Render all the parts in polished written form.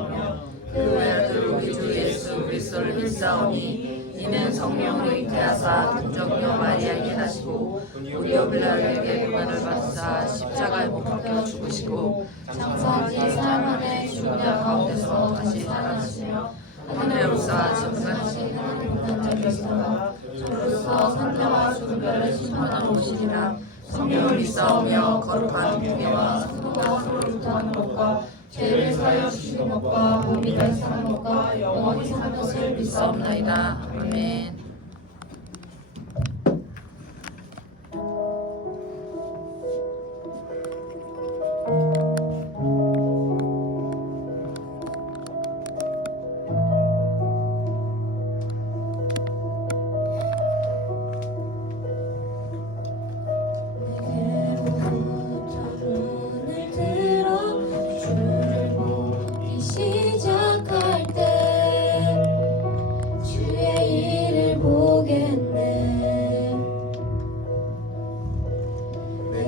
믿사오며 그 외아들 우리 주 예수 그리스도를 믿사오니 이는 성령으로 잉태하사 동정녀 마리아에게 나시고 우리여 빌라도에게 고난을 받으사 십자가에 못 박혀 죽으시고 장사하기 사흘 만에 죽은 자 가운데서 다시 살아나시며 하늘에 올사 전능하신 하나님 보좌에 계시다가 저로서 산자와 죽은 자를 심판하러 오시리라. 성령을 믿사오며 거룩한 교회와 성도가 서로 교통하는 것과 죄를 사하여 주시는 것과 몸이 다시 사는 것과 영원히 사는 것을 믿사옵나이다. 아멘.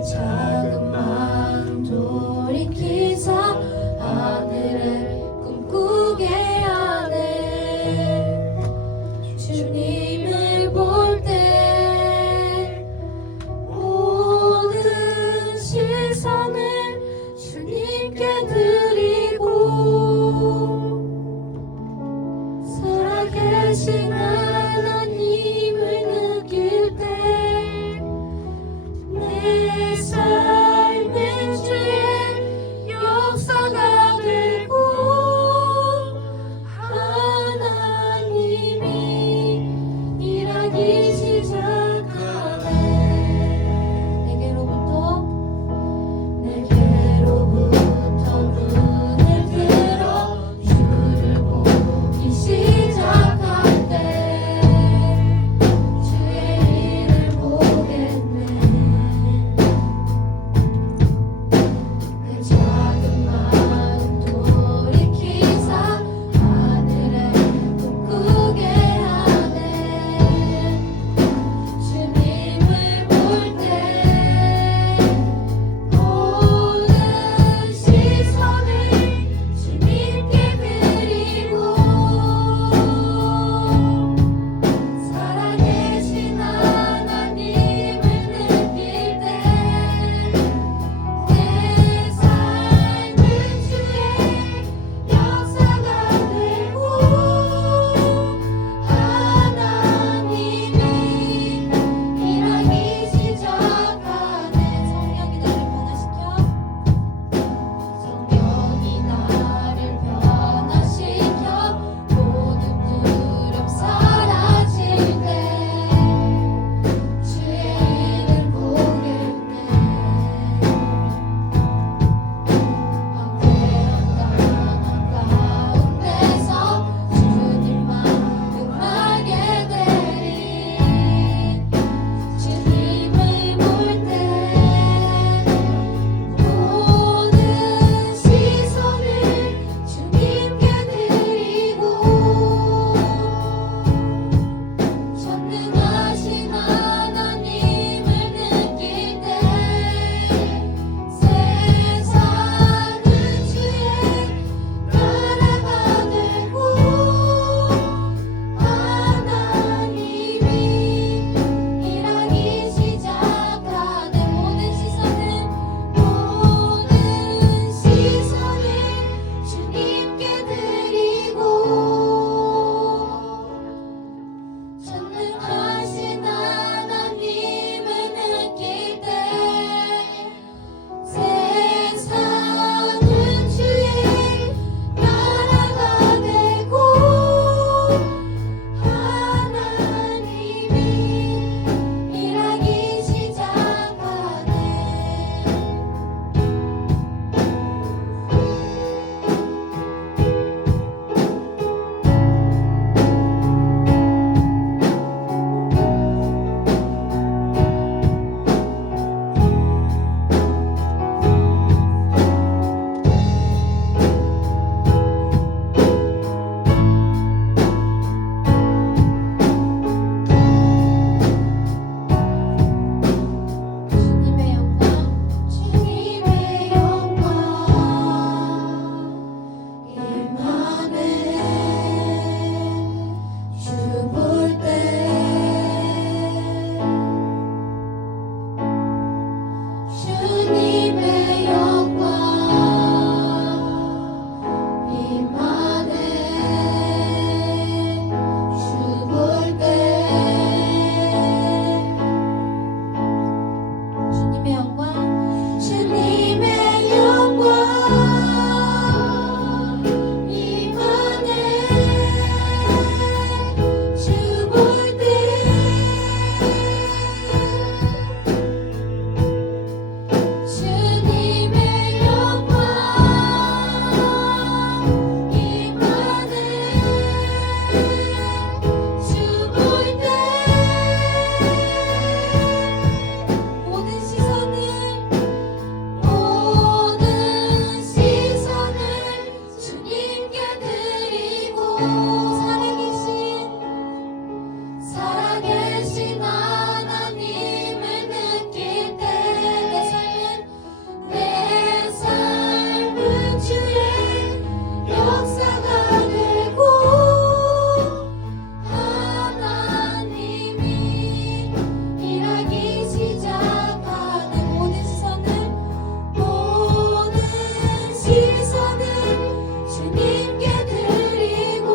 작은 마음 돌이키사 하늘을 꿈꾸게 하네. 주님을 볼 때 모든 시선을 주님께 드리고 살아계신 하나님을 느낄 때 내 삶은 주의 역사가 되고 살아계신 하나님을 느낄 때 내 삶은 주의 역사가 되고 하나님이 일하기 시작하는 모든 시선을 주님께 드리고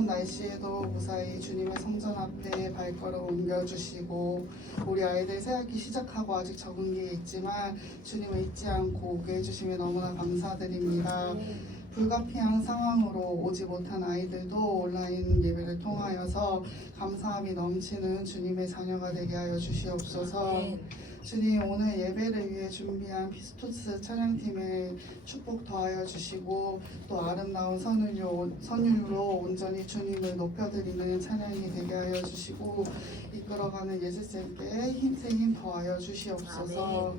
추운 날씨에도 무사히 주님의 성전 앞에 발걸음 옮겨주시고 우리 아이들 새학기 시작하고 아직 적은 게 있지만 주님을 잊지 않고 오게 해주시면 너무나 감사드립니다. 불가피한 상황으로 오지 못한 아이들도 온라인 예배를 통하여서 감사함이 넘치는 주님의 자녀가 되게 하여 주시옵소서. 주님, 오늘 예배를 위해 준비한 피스토스 찬양팀에 축복 더하여 주시고 또 아름다운 선율로 온전히 주님을 높여드리는 찬양이 되게 하여 주시고 이끌어가는 예술쌤께 힘 더하여 주시옵소서.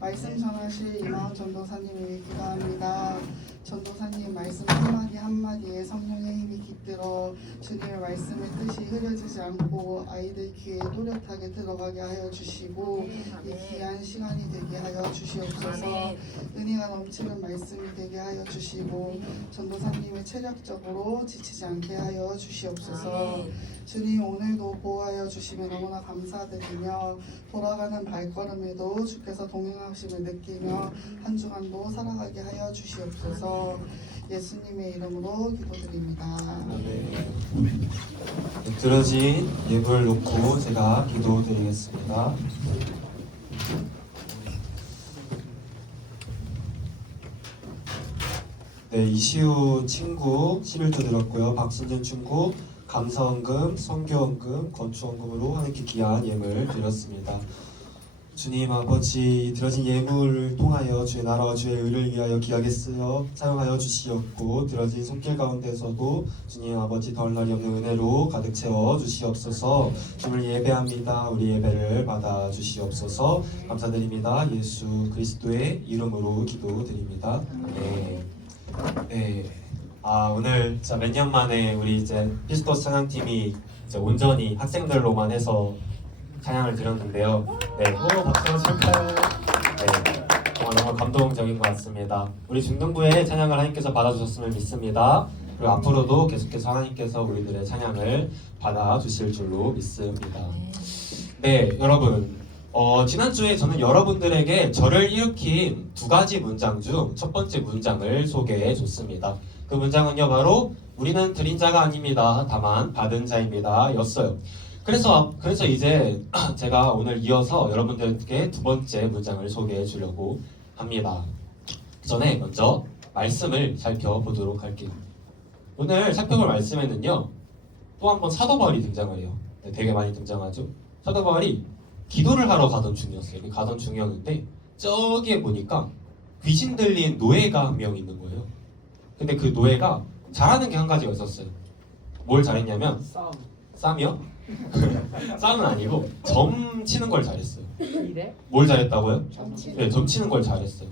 말씀 전하실 이마음 전도사님을 기도합니다. 전도사님 말씀 한마디 한마디에 성령의 힘이 깃들어 주님의 말씀의 뜻이 흐려지지 않고 아이들 귀에 또렷하게 들어가게 하여 주시고 이 귀한 시간이 되게 하여 주시옵소서. 은혜가 넘치는 말씀이 되게 하여 주시고 전도사님의 체력적으로 지치지 않게 하여 주시옵소서. 주님, 오늘도 보호하여 주시면 너무나 감사드리며 돌아가는 발걸음에도 주께서 동행하심을 느끼며 한 주간도 살아가게 하여 주시옵소서. 예수님의 이름으로 기도드립니다. 들어진 예불 놓고 제가 기도드리겠습니다. 네, 이시우 친구 11조 들었고요. 박신전 친구 감사원금, 선교원금, 건축원금으로 하나님께 귀한 예물 드렸습니다. 주님 아버지, 들어진 예물을 통하여 주의 나라와 주의 의를 위하여 귀하게 쓰여 사용하여 주시옵고 들어진 손길 가운데서도 주님 아버지 더할 날이 없는 은혜로 가득 채워 주시옵소서. 주님을 예배합니다. 우리 예배를 받아 주시옵소서. 감사드립니다. 예수 그리스도의 이름으로 기도드립니다. 네. 오늘 진짜 몇 년 만에 우리 이제 피스토스 찬양팀이 이제 온전히 학생들로만 해서 찬양을 드렸는데요. 네, 박수 칠까요? 네, 정말 감동적인 것 같습니다. 우리 중등부의 찬양을 하나님께서 받아주셨음을 믿습니다. 그리고 앞으로도 계속해서 하나님께서 우리들의 찬양을 받아주실 줄로 믿습니다. 네, 여러분. 지난주에 저는 여러분들에게 저를 일으킨 두 가지 문장 중 첫 번째 문장을 소개해 줬습니다. 그 문장은요, 바로 우리는 드린 자가 아닙니다. 다만 받은 자입니다. 였어요. 그래서 이제 제가 오늘 이어서 여러분들께 두 번째 문장을 소개해 주려고 합니다. 그 전에 먼저 말씀을 살펴보도록 할게요. 오늘 살펴볼 말씀에는요, 또 한 번 사도 바울이 등장을 해요. 네, 되게 많이 등장하죠. 사도 바울이 기도를 하러 가던 중이었어요. 가던 중이었는데 저기에 보니까 귀신 들린 노예가 한 명 있는 거예요. 근데 그 노예가 잘하는 게 한 가지가 있었어요. 뭘 잘했냐면 싸움이요? 싸움은 아니고 점 치는 걸 잘했어요. 뭘 잘했다고요? 네, 점 치는 걸 잘했어요.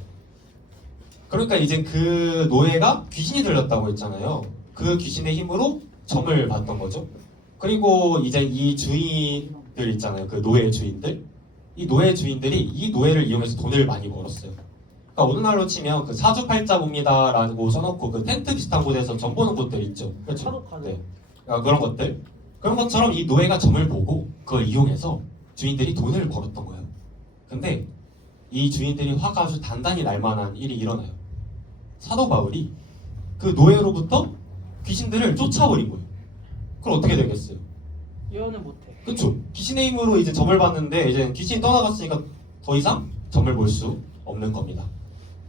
그러니까 이제 그 노예가 귀신이 들렸다고 했잖아요. 그 귀신의 힘으로 점을 봤던 거죠. 그리고 이제 이 주인들 있잖아요. 그 노예 주인들. 이 노예 주인들이 이 노예를 이용해서 돈을 많이 벌었어요. 그러니까 오늘날로 치면 그 사주팔자봅니다라고 써놓고 그 텐트 비슷한 곳에서 점 보는 곳들 있죠. 그렇죠? 네. 그러니까 그런 것들. 그런 것처럼 이 노예가 점을 보고 그걸 이용해서 주인들이 돈을 벌었던 거예요. 근데 이 주인들이 화가 아주 단단히 날 만한 일이 일어나요. 사도 바울이 그 노예로부터 귀신들을 쫓아버린 거예요. 그럼 어떻게 되겠어요? 예언을 못해. 그쵸? 귀신의 힘으로 이제 점을 봤는데 이제 귀신이 떠나갔으니까 더 이상 점을 볼 수 없는 겁니다.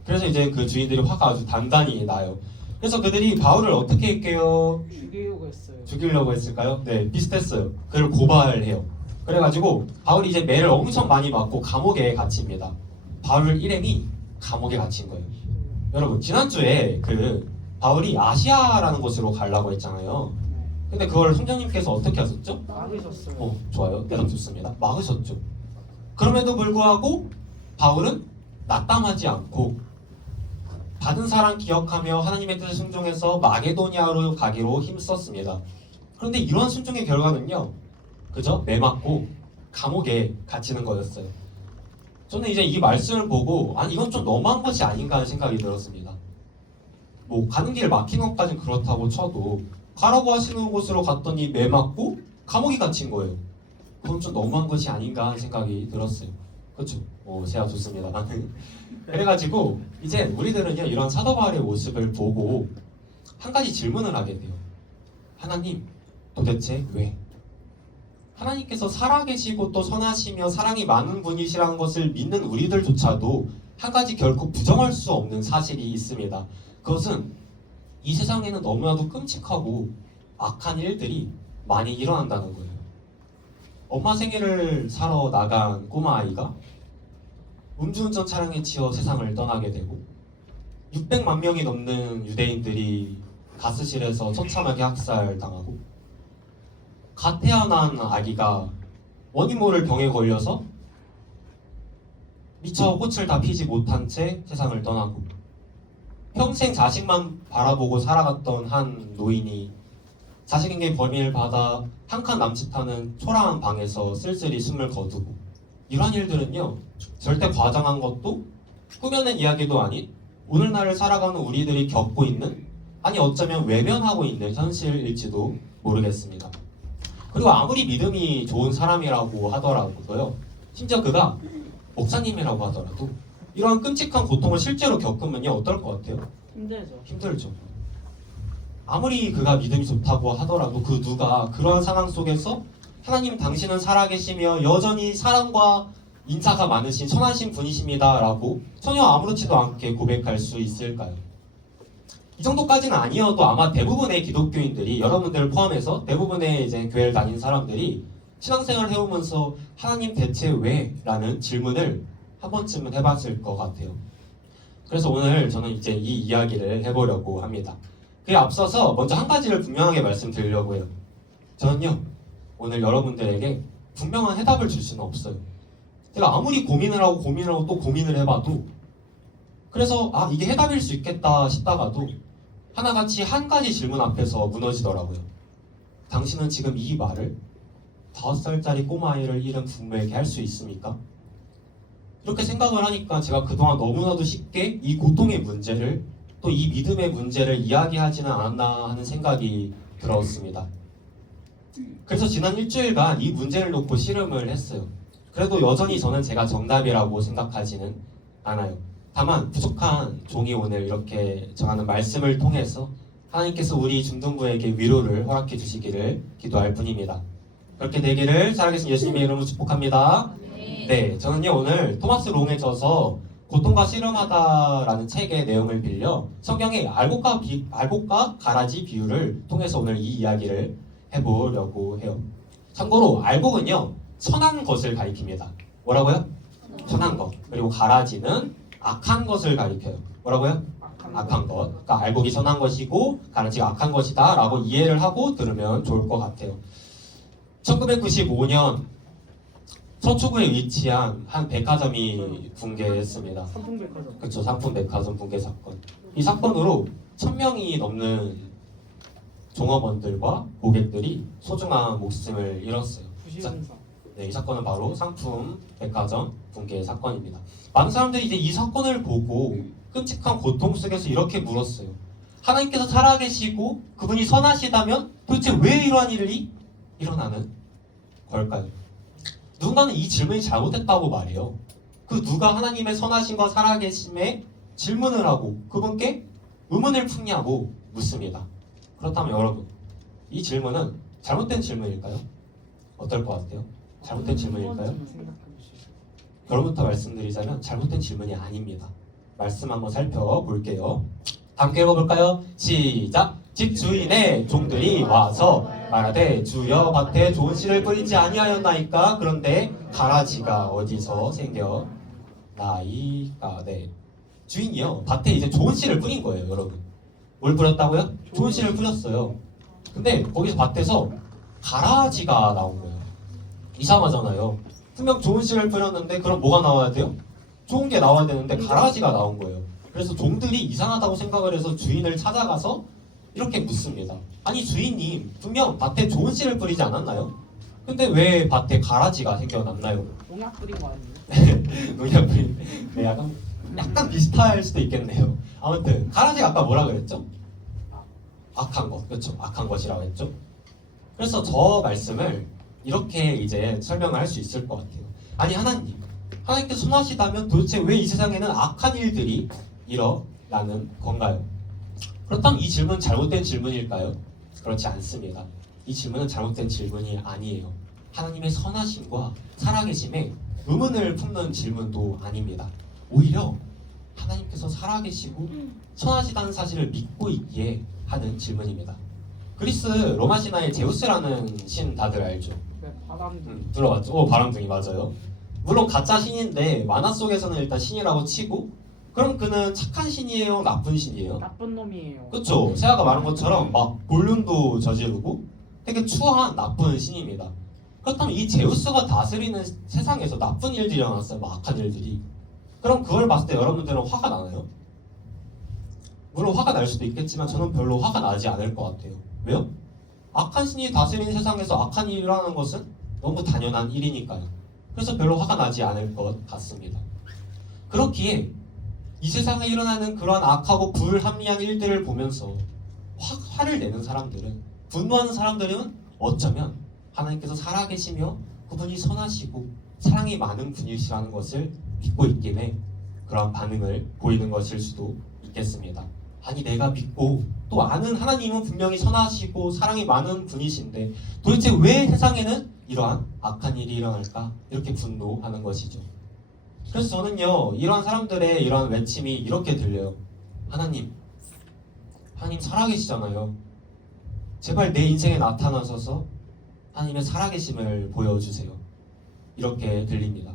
그래서 이제 그 주인들이 화가 아주 단단히 나요. 그래서 그들이 바울을 어떻게 할게요? 죽이려고 했어요. 죽이려고 했을까요? 네, 비슷했어요. 그를 고발해요. 그래가지고 바울이 이제 매를 엄청 많이 맞고 감옥에 갇힙니다. 바울 일행이 감옥에 갇힌 거예요. 여러분, 지난주에 그 바울이 아시아라는 곳으로 가려고 했잖아요. 근데 그걸 성령님께서 어떻게 하셨죠? 막으셨어요. 좋아요. 대답 좋습니다. 막으셨죠. 그럼에도 불구하고 바울은 낙담하지 않고 받은 사랑 기억하며 하나님의 뜻을 순종해서 마게도니아로 가기로 힘썼습니다. 그런데 이러한 순종의 결과는요, 그죠? 매맞고 감옥에 갇히는 거였어요. 저는 이제 이 말씀을 보고 이건 좀 너무한 것이 아닌가 하는 생각이 들었습니다. 뭐 가는 길 막히는 것까지는 그렇다고 쳐도 가라고 하시는 곳으로 갔더니 매맞고 감옥에 갇힌 거예요. 그건 좀 너무한 것이 아닌가 하는 생각이 들었어요. 그렇죠? 제가 좋습니다. 그래가지고 이제 우리들은요, 이런 사도 바울의 모습을 보고 한 가지 질문을 하게 돼요. 하나님, 도대체 왜? 하나님께서 살아계시고 또 선하시며 사랑이 많은 분이시라는 것을 믿는 우리들조차도 한 가지 결코 부정할 수 없는 사실이 있습니다. 그것은 이 세상에는 너무나도 끔찍하고 악한 일들이 많이 일어난다는 거예요. 엄마 생일을 사러 나간 꼬마아이가 음주운전 차량에 치여 세상을 떠나게 되고 600만 명이 넘는 유대인들이 가스실에서 처참하게 학살당하고 갓 태어난 아기가 원인 모를 병에 걸려서 미처 꽃을 다 피지 못한 채 세상을 떠나고 평생 자식만 바라보고 살아갔던 한 노인이 자식에게 버림을 받아 한 칸 남짓하는 초라한 방에서 쓸쓸히 숨을 거두고 이러한 일들은요 절대 과장한 것도 꾸며낸 이야기도 아닌 오늘날을 살아가는 우리들이 겪고 있는 아니 어쩌면 외면하고 있는 현실일지도 모르겠습니다. 그리고 아무리 믿음이 좋은 사람이라고 하더라도요 심지어 그가 목사님이라고 하더라도 이러한 끔찍한 고통을 실제로 겪으면요 어떨 것 같아요? 힘들죠. 힘들죠. 아무리 그가 믿음이 좋다고 하더라도 그 누가 그러한 상황 속에서 하나님 당신은 살아계시며 여전히 사랑과 인사가 많으신 선하신 분이십니다 라고 전혀 아무렇지도 않게 고백할 수 있을까요? 이 정도까지는 아니어도 아마 대부분의 기독교인들이 여러분들을 포함해서 대부분의 이제 교회를 다닌 사람들이 신앙생활을 해오면서 하나님 대체 왜? 라는 질문을 한 번쯤은 해봤을 것 같아요. 그래서 오늘 저는 이제 이 이야기를 해보려고 합니다. 그에 앞서서 먼저 한 가지를 분명하게 말씀드리려고 해요. 저는요 오늘 여러분들에게 분명한 해답을 줄 수는 없어요. 제가 아무리 고민을 하고 또 고민을 해봐도 그래서 이게 해답일 수 있겠다 싶다가도 하나같이 한 가지 질문 앞에서 무너지더라고요. 당신은 지금 이 말을 5살짜리 꼬마아이를 잃은 부모에게 할 수 있습니까? 이렇게 생각을 하니까 제가 그동안 너무나도 쉽게 이 고통의 문제를 또 이 믿음의 문제를 이야기하지는 않았나 하는 생각이 들었습니다. 그래서 지난 일주일간 이 문제를 놓고 씨름을 했어요. 그래도 여전히 저는 제가 정답이라고 생각하지는 않아요. 다만 부족한 종이 오늘 이렇게 전하는 말씀을 통해서 하나님께서 우리 중등부에게 위로를 허락해 주시기를 기도할 뿐입니다. 그렇게 되기를 살아계신 예수님의 이름으로 축복합니다. 네, 저는요 오늘 토마스 롱에 져서 고통과 씨름하다라는 책의 내용을 빌려 성경의 알곡과 가라지 비유를 통해서 오늘 이 이야기를 해보려고 해요. 참고로 알곡은요 선한 것을 가리킵니다. 뭐라고요? 선한 것. 그리고 가라지는 악한 것을 가리켜요. 뭐라고요? 악한 것. 그러니까 알곡이 선한 것이고 가라지가 악한 것이다 라고 이해를 하고 들으면 좋을 것 같아요. 1995년 서초구에 위치한 한 백화점이 붕괴했습니다. 삼풍백화점. 그렇죠. 상품 백화점 붕괴 사건. 이 사건으로 1000명이 넘는 종업원들과 고객들이 소중한 목숨을 잃었어요. 부실공사. 네, 이 사건은 바로 상품 백화점 붕괴 사건입니다. 많은 사람들이 이제 이 사건을 보고 끔찍한 고통 속에서 이렇게 물었어요. 하나님께서 살아계시고 그분이 선하시다면 도대체 왜 이러한 일이 일어나는 걸까요? 누군가는 이 질문이 잘못했다고 말해요. 그 누가 하나님의 선하심과 살아계심에 질문을 하고 그분께 의문을 품냐고 묻습니다. 그렇다면 여러분, 이 질문은 잘못된 질문일까요? 어떨 것 같아요? 잘못된 질문일까요? 결론부터 말씀드리자면 잘못된 질문이 아닙니다. 말씀 한번 살펴볼게요. 함께 읽어볼까요? 시작! 집주인의 종들이 와서 말하되 주여 밭에 좋은 씨를 뿌리지 아니하였나이까? 그런데 가라지가 어디서 생겨나이까? 네, 주인이요 밭에 이제 좋은 씨를 뿌린 거예요. 여러분, 뭘 뿌렸다고요? 좋은 씨를 뿌렸어요. 근데 거기서 밭에서 가라지가 나온 거예요. 이상하잖아요. 분명 좋은 씨를 뿌렸는데 그럼 뭐가 나와야 돼요? 좋은 게 나와야 되는데 가라지가 나온 거예요. 그래서 종들이 이상하다고 생각을 해서 주인을 찾아가서 이렇게 묻습니다. 아니 주인님, 분명 밭에 좋은 씨를 뿌리지 않았나요? 근데 왜 밭에 가라지가 생겨났나요? 농약 뿌린 거 아니에요? 농약 뿌린. 네, 약간 비슷할 수도 있겠네요. 아무튼 가라지가 아까 뭐라 그랬죠? 악한 것, 그렇죠? 악한 것이라고 했죠. 그래서 저 말씀을 이렇게 이제 설명을 할 수 있을 것 같아요. 아니 하나님께서 선하시다면 도대체 왜 이 세상에는 악한 일들이 일어나는 건가요? 그렇다면 이 질문 잘못된 질문일까요? 그렇지 않습니다. 이 질문은 잘못된 질문이 아니에요. 하나님의 선하심과 살아계심에 의문을 품는 질문도 아닙니다. 오히려 하나님께서 살아계시고 선하시다는 사실을 믿고 있기에 하는 질문입니다. 그리스 로마 신화의 제우스라는 신 다들 알죠? 네, 바람둥이. 들어봤죠? 오, 바람둥이 맞아요. 물론 가짜 신인데 만화 속에서는 일단 신이라고 치고, 그럼 그는 착한 신이에요? 나쁜 신이에요? 나쁜 놈이에요. 그쵸? 세아가 말한 것처럼 막 볼륨도 저지르고 되게 추한 나쁜 신입니다. 그렇다면 이 제우스가 다스리는 세상에서 나쁜 일들이 일어났어요. 막 악한 일들이. 그럼 그걸 봤을 때 여러분들은 화가 나나요? 물론 화가 날 수도 있겠지만 저는 별로 화가 나지 않을 것 같아요. 왜요? 악한 신이 다스리는 세상에서 악한 일이 일어나는 것은 너무 당연한 일이니까요. 그래서 별로 화가 나지 않을 것 같습니다. 그렇기에 이 세상에 일어나는 그러한 악하고 불합리한 일들을 보면서 화를 내는 사람들은, 분노하는 사람들은 어쩌면 하나님께서 살아계시며 그분이 선하시고 사랑이 많은 분이시라는 것을 믿고 있기에 그러한 반응을 보이는 것일 수도 있겠습니다. 아니, 내가 믿고 또 아는 하나님은 분명히 선하시고 사랑이 많은 분이신데 도대체 왜 세상에는 이러한 악한 일이 일어날까? 이렇게 분노하는 것이죠. 그래서 저는요, 이러한 사람들의 이러한 외침이 이렇게 들려요. 하나님 살아계시잖아요. 제발 내 인생에 나타나셔서 하나님의 살아계심을 보여주세요. 이렇게 들립니다.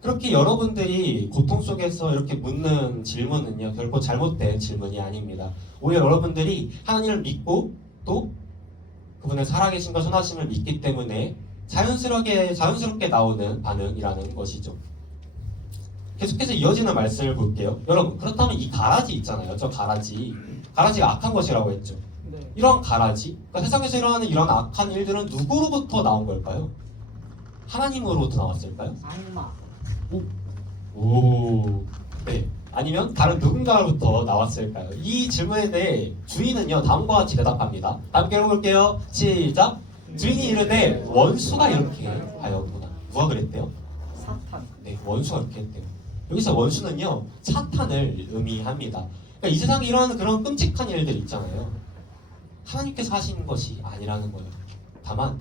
그렇게 여러분들이 고통 속에서 이렇게 묻는 질문은요, 결코 잘못된 질문이 아닙니다. 오히려 여러분들이 하나님을 믿고 또 그분의 살아계심과 선하심을 믿기 때문에 자연스럽게 나오는 반응이라는 것이죠. 계속해서 이어지는 말씀을 볼게요. 여러분, 그렇다면 이 가라지 있잖아요. 저 가라지가 악한 것이라고 했죠. 네. 이런 가라지, 그러니까 세상에서 일어나는 이런 악한 일들은 누구로부터 나온 걸까요? 하나님으로부터 나왔을까요? 악마. 네. 아니면 다른 누군가로부터 나왔을까요? 이 질문에 대해 주인은요, 다음과 같이 대답합니다. 함께 읽어볼게요. 시작. 주인이 이르되 원수가 이렇게 하였구나. 누가 그랬대요? 사탄. 네, 원수가 이렇게 했대요. 여기서 원수는요, 사탄을 의미합니다. 그러니까 이 세상에 일어나는 그런 끔찍한 일들 있잖아요. 하나님께서 하신 것이 아니라는 거예요. 다만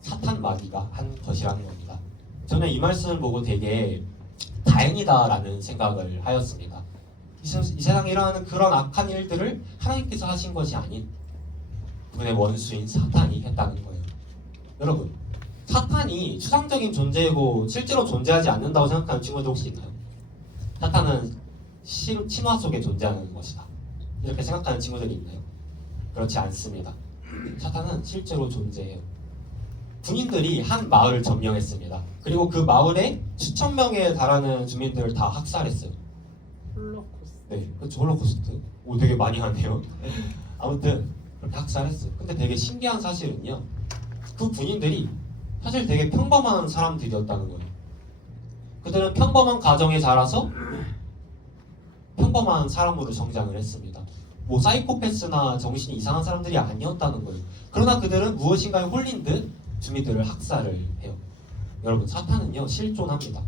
사탄 마귀가 한 것이라는 겁니다. 저는 이 말씀을 보고 되게 다행이다라는 생각을 하였습니다. 이 세상에 일어나는 그런 악한 일들을 하나님께서 하신 것이 아닌 그분의 원수인 사탄이 했다는 거예요. 여러분, 사탄이 추상적인 존재이고 실제로 존재하지 않는다고 생각하는 친구들 혹시 있나요? 사탄은 신화 속에 존재하는 것이다, 이렇게 생각하는 친구들이 있나요? 그렇지 않습니다. 사탄은 실제로 존재해요. 군인들이 한 마을을 점령했습니다. 그리고 그 마을에 수천 명에 달하는 주민들을 다 학살했어요. 홀로코스트. 네, 그렇죠. 홀로코스트. 오, 되게 많이 하네요. 아무튼 그렇게 학살했어요. 근데 되게 신기한 사실은요, 그 군인들이 사실 되게 평범한 사람들이었다는 거예요. 그들은 평범한 가정에 자라서 평범한 사람으로 성장을 했습니다. 뭐 사이코패스나 정신이 이상한 사람들이 아니었다는 거예요. 그러나 그들은 무엇인가에 홀린 듯 주민들을 학살을 해요. 여러분, 사탄은요, 실존합니다.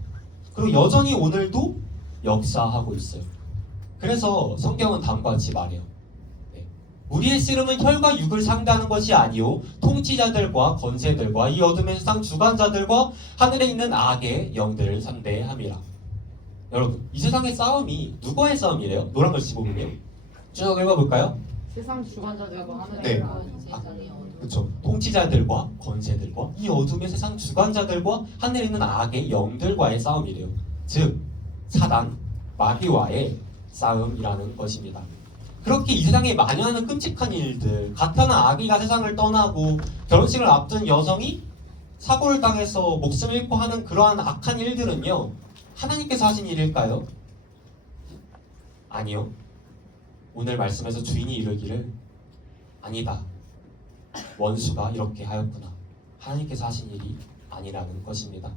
그리고 여전히 오늘도 역사하고 있어요. 그래서 성경은 다음과 같이 말해요. 네. 우리의 씨름은 혈과 육을 상대하는 것이 아니요 통치자들과 권세들과 이 어둠의 세상 주관자들과 하늘에 있는 악의 영들을 상대함이라. 여러분, 이 세상의 싸움이 누구의 싸움이래요? 노란 글씨 보면요. 쭉 읽어볼까요? 세상 주관자들과 하늘의 네. 세상이 그렇죠. 통치자들과 권세들과 이 어둠의 세상 주관자들과 하늘에 있는 악의 영들과의 싸움이래요. 즉 사단, 마귀와의 싸움이라는 것입니다. 그렇게 이 세상에 만연하는 끔찍한 일들, 가타나 아기가 세상을 떠나고 결혼식을 앞둔 여성이 사고를 당해서 목숨을 잃고 하는 그러한 악한 일들은요, 하나님께서 하신 일일까요? 아니요. 오늘 말씀에서 주인이 이르기를 아니다, 원수가 이렇게 하였구나, 하나님께서 하신 일이 아니라는 것입니다.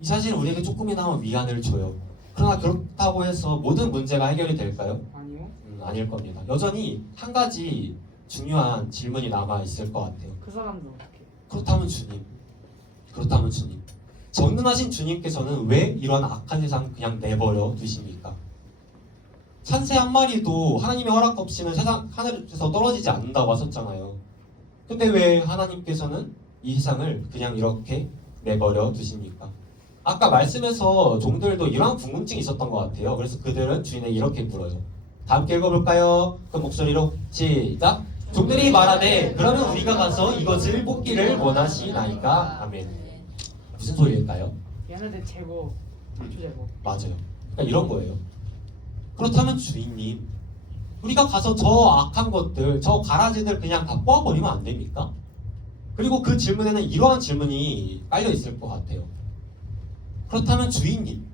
이 사실은 우리에게 조금이나마 위안을 줘요. 그러나 그렇다고 해서 모든 문제가 해결이 될까요? 아니요. 아닐 겁니다. 여전히 한 가지 중요한 질문이 남아 있을 것 같아요. 그 사람들 어떻게? 그렇다면 주님, 전능하신 주님께서는 왜 이런 악한 세상 그냥 내버려 두십니까? 산새 한 마리도 하나님의 허락 없이는 세상 하늘에서 떨어지지 않는다고 하셨잖아요. 근데 왜 하나님께서는 이 세상을 그냥 이렇게 내버려 두십니까? 아까 말씀에서 종들도 이러한 궁금증이 있었던 것 같아요. 그래서 그들은 주인에게 이렇게 물어요. 다 함께 읽어볼까요? 그 목소리로 시작. 종들이 말하되 그러면 우리가 가서 이것을 뽑기를 원하시나이까? 아멘. 무슨 소리일까요? 얘네들 제보, 주제보. 맞아요. 그러니까 이런 거예요. 그렇다면 주인님, 우리가 가서 저 악한 것들, 저 가라지들 그냥 다 뽑아버리면 안 됩니까? 그리고 그 질문에는 이러한 질문이 깔려 있을 것 같아요. 그렇다면 주인님,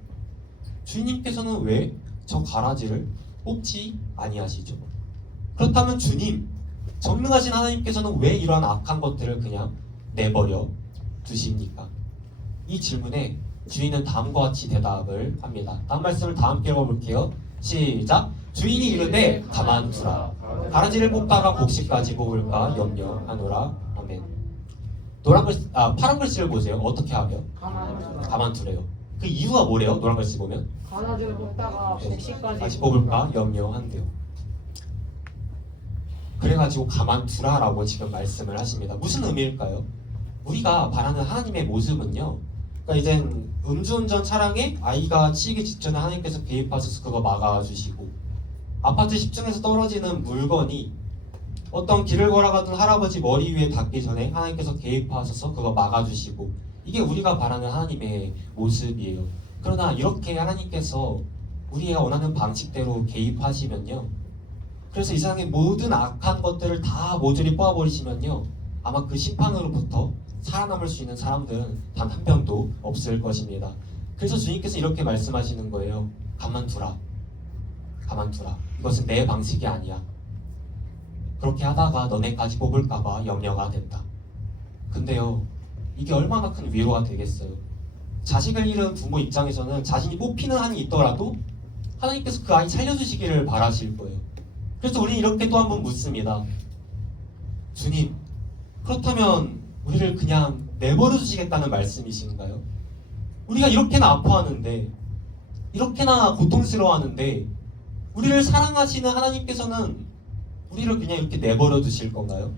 주인님께서는 왜 저 가라지를 뽑지 아니하시죠? 그렇다면 주님, 전능하신 하나님께서는 왜 이러한 악한 것들을 그냥 내버려 두십니까? 이 질문에 주인은 다음과 같이 대답을 합니다. 다음 말씀을 다 함께 읽어볼게요. 시작. 주인이 이르되 가만두라. 가라지를 뽑다가 곡식까지 뽑을까 염려하노라. 아멘. 파란 글씨를 보세요. 어떻게 하며? 가만두래요. 그 이유가 뭐래요? 노란 글씨 보면? 가라지를 뽑다가 곡식까지 다시 뽑을까 염려한대요. 그래가지고 가만두라라고 지금 말씀을 하십니다. 무슨 의미일까요? 우리가 바라는 하나님의 모습은요, 그러니까 이젠 음주운전 차량에 아이가 치이기 직전에 하나님께서 개입하셔서 그거 막아주시고, 아파트 10층에서 떨어지는 물건이 어떤 길을 걸어가던 할아버지 머리 위에 닿기 전에 하나님께서 개입하셔서 그거 막아주시고, 이게 우리가 바라는 하나님의 모습이에요. 그러나 이렇게 하나님께서 우리가 원하는 방식대로 개입하시면요, 그래서 이 세상의 모든 악한 것들을 다 모조리 뽑아버리시면요, 아마 그 심판으로부터 살아남을 수 있는 사람들은 단 한 명도 없을 것입니다. 그래서 주님께서 이렇게 말씀하시는 거예요. 가만두라. 가만두라. 이것은 내 방식이 아니야. 그렇게 하다가 너네까지 뽑을까봐 염려가 된다. 근데요, 이게 얼마나 큰 위로가 되겠어요. 자식을 잃은 부모 입장에서는 자신이 뽑히는 한이 있더라도 하나님께서 그 아이 살려주시기를 바라실 거예요. 그래서 우리는 이렇게 또 한 번 묻습니다. 주님, 그렇다면 우리를 그냥 내버려 두시겠다는 말씀이신가요? 우리가 이렇게나 아파하는데, 이렇게나 고통스러워하는데, 우리를 사랑하시는 하나님께서는 우리를 그냥 이렇게 내버려 두실 건가요?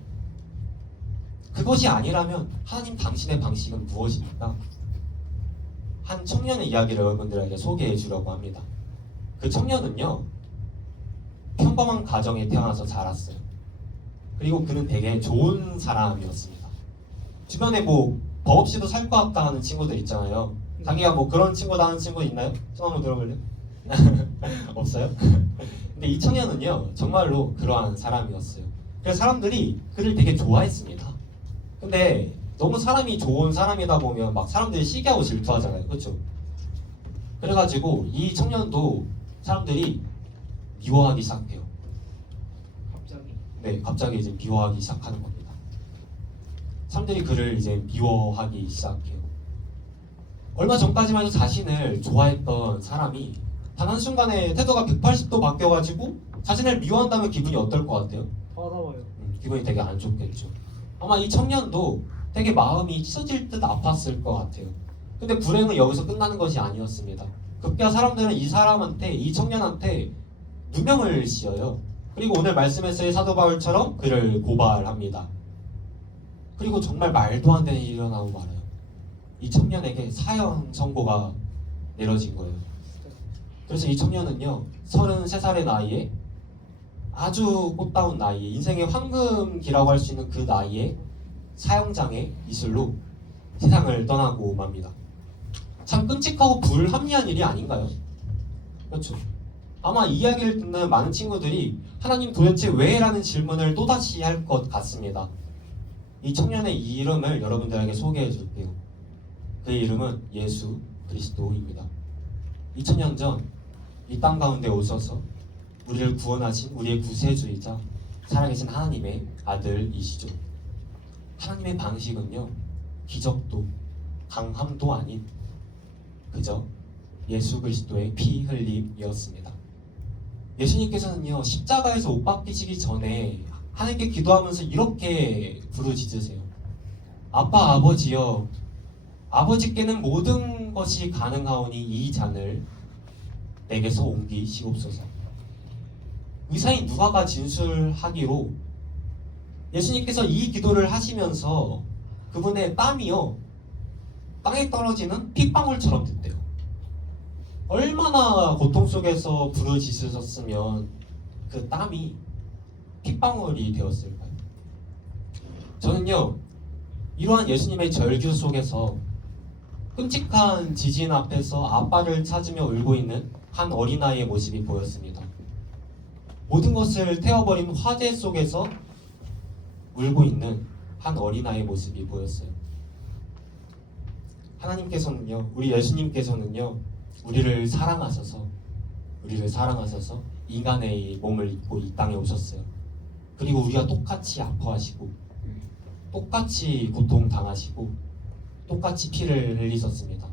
그것이 아니라면 하나님 당신의 방식은 무엇입니까? 한 청년의 이야기를 여러분들에게 소개해 주려고 합니다. 그 청년은요, 평범한 가정에 태어나서 자랐어요. 그리고 그는 되게 좋은 사람이었습니다. 주변에 뭐 법 없이도 살 것 같다 하는 친구들 있잖아요. 자기가 뭐 그런 친구다 하는 친구 있나요? 좀 한번 들어볼래요? 없어요? 근데 이 청년은요, 정말로 그러한 사람이었어요. 그래서 사람들이 그를 되게 좋아했습니다. 근데 너무 사람이 좋은 사람이다 보면 막 사람들이 시기하고 질투하잖아요. 그렇죠? 그래가지고 이 청년도 사람들이 미워하기 시작해요. 갑자기. 네, 갑자기 이제 미워하기 시작하는 겁니다. 사람들이 그를 이제 미워하기 시작해요. 얼마 전까지만 해도 자신을 좋아했던 사람이 단 한순간에 태도가 180도 바뀌어가지고 자신을 미워한다면 기분이 어떨 것 같아요? 더러워요. 기분이 되게 안 좋겠죠. 아마 이 청년도 되게 마음이 찢어질 듯 아팠을 것 같아요. 근데 불행은 여기서 끝나는 것이 아니었습니다. 급기야 사람들은 이 사람한테, 이 청년한테 누명을 씌어요. 그리고 오늘 말씀에서의 사도 바울처럼 그를 고발합니다. 그리고 정말 말도 안 되는 일이 일어나고 말아요. 이 청년에게 사형 선고가 내려진 거예요. 그래서 이 청년은요, 33살의 나이에 아주 꽃다운 나이에, 인생의 황금기라고 할 수 있는 그 나이에 사형장의 이슬로 세상을 떠나고 맙니다. 참 끔찍하고 불합리한 일이 아닌가요? 그렇죠. 아마 이 이야기를 듣는 많은 친구들이 하나님 도대체 왜? 라는 질문을 또다시 할 것 같습니다. 이 청년의 이 이름을 여러분들에게 소개해 줄게요. 그 이름은 예수 그리스도입니다. 2000년 전 이 땅 가운데 오셔서 우리를 구원하신 우리의 구세주이자 살아계신 하나님의 아들이시죠. 하나님의 방식은요, 기적도 강함도 아닌 그저 예수 그리스도의 피 흘림이었습니다. 예수님께서는요, 십자가에서 못 박히시기 전에 하나님께 기도하면서 이렇게 부르짖으세요. 아빠, 아버지여, 아버지께는 모든 것이 가능하오니 이 잔을 내게서 옮기시옵소서. 의사인 누가가 진술하기로 예수님께서 이 기도를 하시면서 그분의 땀이요, 땅에 떨어지는 핏방울처럼 됐대요. 얼마나 고통 속에서 부르짖으셨으면 그 땀이 핏방울이 되었을까요? 저는요, 이러한 예수님의 절규 속에서 끔찍한 지진 앞에서 아빠를 찾으며 울고 있는 한 어린아이의 모습이 보였습니다. 모든 것을 태워버린 화재 속에서 울고 있는 한 어린아이의 모습이 보였어요. 하나님께서는요, 우리 예수님께서는요, 우리를 사랑하셔서 인간의 몸을 입고 이 땅에 오셨어요. 그리고 우리가 똑같이 아파하시고 똑같이 고통당하시고 똑같이 피를 흘리셨습니다.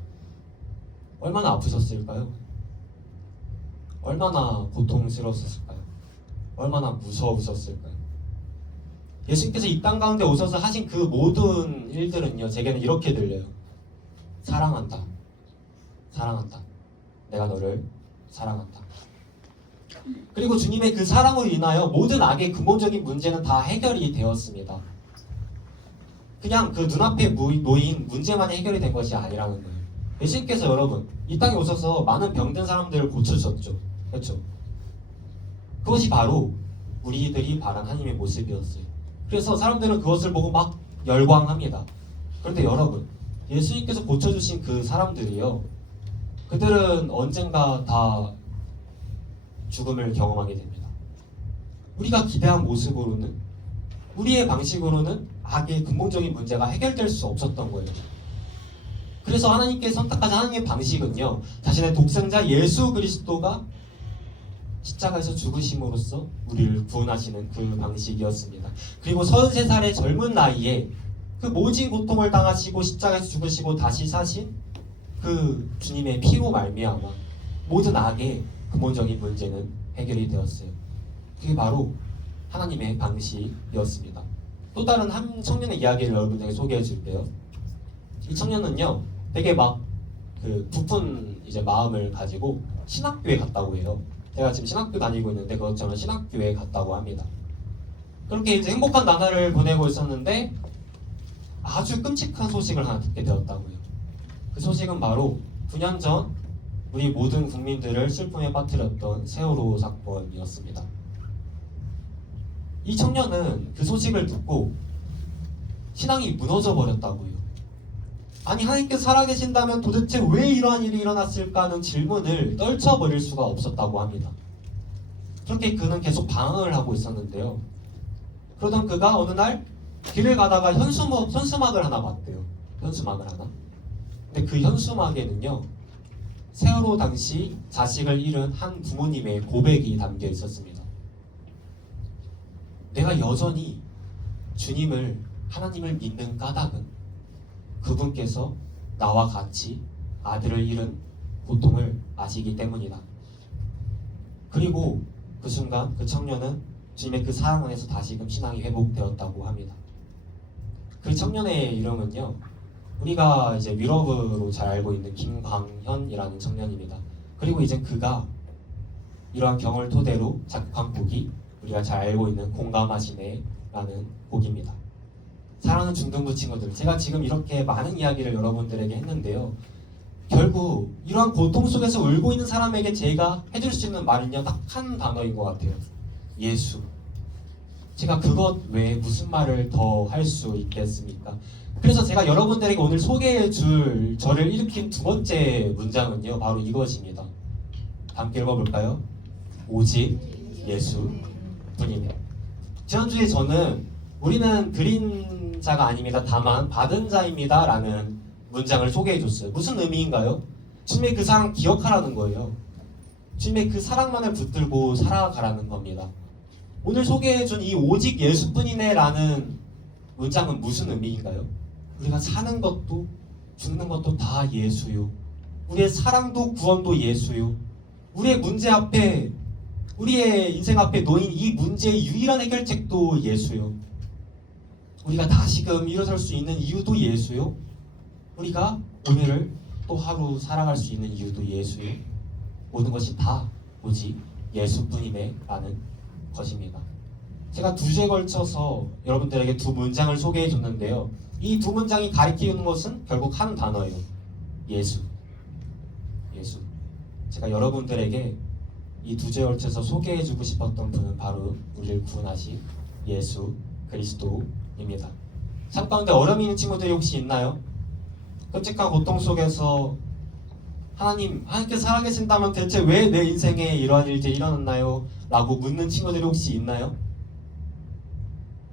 얼마나 아프셨을까요? 얼마나 고통스러웠을까요? 얼마나 무서우셨을까요? 예수님께서 이 땅 가운데 오셔서 하신 그 모든 일들은요, 제게는 이렇게 들려요. 사랑한다. 사랑한다. 내가 너를 사랑한다. 그리고 주님의 그 사랑으로 인하여 모든 악의 근본적인 문제는 다 해결이 되었습니다. 그냥 그 눈앞에 놓인 문제만 해결이 된 것이 아니라는 거예요. 예수님께서 여러분 이 땅에 오셔서 많은 병든 사람들을 고치셨죠. 그렇죠? 그것이 바로 우리들이 바란 하나님의 모습이었어요. 그래서 사람들은 그것을 보고 막 열광합니다. 그런데 여러분, 예수님께서 고쳐주신 그 사람들이요, 그들은 언젠가 다 죽음을 경험하게 됩니다. 우리가 기대한 모습으로는, 우리의 방식으로는 악의 근본적인 문제가 해결될 수 없었던 거예요. 그래서 하나님께서 선택하신 하나님의 방식은요, 자신의 독생자 예수 그리스도가 십자가에서 죽으심으로써 우리를 구원하시는 그 방식이었습니다. 그리고 33살의 젊은 나이에 그 모진 고통을 당하시고 십자가에서 죽으시고 다시 사신 그 주님의 피로 말미암아 모든 악의 근본적인 문제는 해결이 되었어요. 그게 바로 하나님의 방식이었습니다. 또 다른 한 청년의 이야기를 여러분에게 소개해 줄게요. 이 청년은요, 되게 막 그 부푼 이제 마음을 가지고 신학교에 갔다고 해요. 제가 지금 신학교 다니고 있는데 그것처럼 신학교에 갔다고 합니다. 그렇게 이제 행복한 나날을 보내고 있었는데 아주 끔찍한 소식을 하나 듣게 되었다고요. 그 소식은 바로 9년 전 우리 모든 국민들을 슬픔에 빠뜨렸던 세월호 사건이었습니다. 이 청년은 그 소식을 듣고 신앙이 무너져 버렸다고요. 아니, 하나님께서 살아계신다면 도대체 왜 이러한 일이 일어났을까 하는 질문을 떨쳐버릴 수가 없었다고 합니다. 그렇게 그는 계속 방황을 하고 있었는데요. 그러던 그가 어느 날 길을 가다가 현수막을 하나 봤대요. 현수막을 하나. 근데 그 현수막에는요, 세월호 당시 자식을 잃은 한 부모님의 고백이 담겨 있었습니다. 내가 여전히 하나님을 믿는 까닭은 그분께서 나와 같이 아들을 잃은 고통을 아시기 때문이다. 그리고 그 순간 그 청년은 주님의 그 사랑 안에서 다시금 신앙이 회복되었다고 합니다. 그 청년의 이름은요, 우리가 이제 위러브로 잘 알고 있는 김광현이라는 청년입니다. 그리고 이제 그가 이러한 경험을 토대로 작곡한 곡이 우리가 잘 알고 있는 공감하시네라는 곡입니다. 사랑하는 중등부 친구들, 제가 지금 이렇게 많은 이야기를 여러분들에게 했는데요, 결국 이러한 고통 속에서 울고 있는 사람에게 제가 해줄 수 있는 말은요, 딱 한 단어인 것 같아요. 예수. 제가 그것 외에 무슨 말을 더 할 수 있겠습니까? 그래서 제가 여러분들에게 오늘 소개해 줄 저를 일으킨 두 번째 문장은요, 바로 이것입니다. 함께 읽어볼까요? 오직 예수 뿐이네. 지난주에 저는 우리는 드린 자가 아닙니다. 다만 받은 자입니다. 라는 문장을 소개해 줬어요. 무슨 의미인가요? 주님의 그 사랑 기억하라는 거예요. 주님의 그 사랑만을 붙들고 살아가라는 겁니다. 오늘 소개해 준 이 오직 예수뿐이네 라는 문장은 무슨 의미인가요? 우리가 사는 것도 죽는 것도 다 예수요. 우리의 사랑도 구원도 예수요. 우리의 문제 앞에, 우리의 인생 앞에 놓인 이 문제의 유일한 해결책도 예수요. 우리가 다시금 일어설 수 있는 이유도 예수요. 우리가 오늘을 또 하루 살아갈 수 있는 이유도 예수요. 모든 것이 다 오직 예수뿐이네 라는 것입니다. 제가 2주에 걸쳐서 여러분들에게 2문장을 소개해 줬는데요. 이 2문장이 가리키는 것은 결국 한 단어예요. 예수. 예수. 제가 여러분들에게 이 2주에 걸쳐서 소개해 주고 싶었던 분은 바로 우리를 구원하신 예수 그리스도입니다. 삶 가운데 어려움이 있는 친구들이 혹시 있나요? 끔찍한 고통 속에서 하나님께서 살아계신다면 대체 왜 내 인생에 이러한 일들이 일어났나요? 라고 묻는 친구들이 혹시 있나요?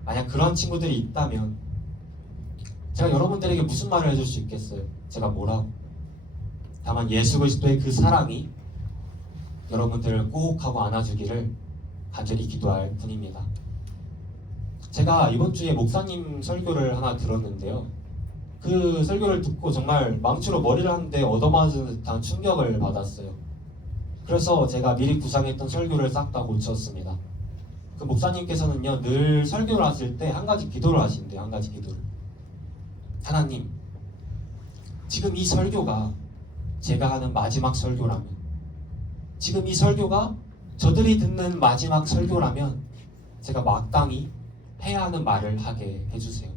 만약 그런 친구들이 있다면 제가 여러분들에게 무슨 말을 해줄 수 있겠어요? 제가 뭐라고? 다만 예수 그리스도의 그 사랑이 여러분들을 꼭 하고 안아주기를 간절히 기도할 뿐입니다. 제가 이번 주에 목사님 설교를 하나 들었는데요. 그 설교를 듣고 정말 망치로 머리를 한 대 얻어맞은 듯한 충격을 받았어요. 그래서 제가 미리 구상했던 설교를 싹 다 고쳤습니다. 그 목사님께서는요, 늘 설교를 하실 때 한 가지 기도를 하신대요. 한 가지 기도를. 하나님, 지금 이 설교가 제가 하는 마지막 설교라면, 지금 이 설교가 저들이 듣는 마지막 설교라면 제가 마땅히 해야 하는 말을 하게 해주세요.